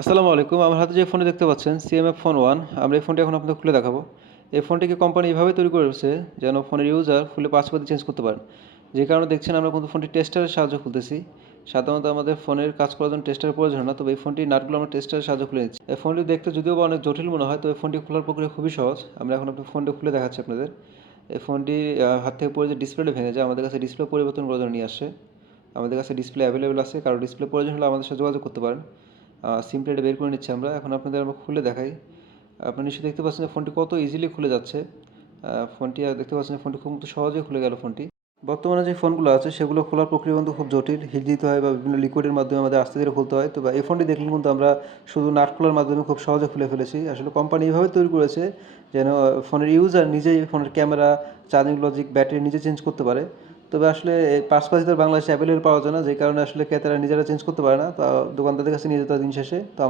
আসসালামু আলাইকুম। আমার হাতে যে ফোনটি দেখতে পাচ্ছেন সিএমএফ ফোন ওয়ান আমরা এই ফোনটি এখন আপনাদের খুলে দেখাবো। এই ফোনটিকে কোম্পানি এভাবে তৈরি করেছে যেন ফোনের ইউজার খুলে পাসওয়ার্ড চেঞ্জ করতে পারেন। যে কারণে দেখছেন আমরা কিন্তু ফোনটি টেস্টারের সাহায্য খুলতেছি। সাধারণত আমাদের ফোনের কাজ করার জন্য টেস্টারের প্রয়োজন না, তবে এই ফোনটি নাটগুলো আমরা টেস্টারের সাহায্য খুলে নিচ্ছি। এই ফোনটি দেখতে যদিও বা অনেক জটিল মনে হয়, তবে ফোনটি খোলার প্রক্রিয়া খুবই সহজ। আমরা এখন আপনার ফোনটি খুলে দেখাচ্ছি আপনাদের। এই ফোনটি হাত থেকে পড়ে যে ডিসপ্লেটা ভেঙে যায়, আমাদের কাছে ডিসপ্লে পরিবর্তন করার জন্য নিয়ে আসে। আমাদের কাছে ডিসপ্লে অ্যাভেলেবেল আছে, কারও ডিসপ্লে প্রয়োজন হলে আমাদের সাথে যোগাযোগ করতে পারেন। সিম প্লেটে বের করে নিচ্ছি আমরা। এখন আপনাদের আমরা খুলে দেখাই। আপনি নিশ্চয়ই দেখতে পাচ্ছেন যে ফোনটি কত ইজিলি খুলে যাচ্ছে। ফোনটি আর দেখতে পাচ্ছেন ফোনটি খুব সহজেই খুলে গেল ফোনটি। বর্তমানে যে ফোনগুলো আছে, সেগুলো খোলার প্রক্রিয়া কিন্তু খুব জটিল। হিট দিতে হয় বা বিভিন্ন লিকুইডের মাধ্যমে আমাদের আস্তে ধীরে খুলতে হয়। তো এই ফোনটি দেখলে কিন্তু আমরা শুধু নাট খোলার মাধ্যমে খুব সহজে খুলে ফেলেছি। আসলে কোম্পানি এইভাবে তৈরি করেছে যেন ফোনের ইউজার নিজেই ফোনের ক্যামেরা চার্জিং লজিক ব্যাটারি নিজে চেঞ্জ করতে পারে। তবে আসলে পাঁচ পাশপাশি বাংলাদেশে অ্যাভেলেবল পাওয়া যায় না, যে কারণে আসলে ক্রেতারা নিজেরা চেঞ্জ করতে পারে না। তো দোকানদারদের কাছে নিয়ে যেতে দিন শেষে। তো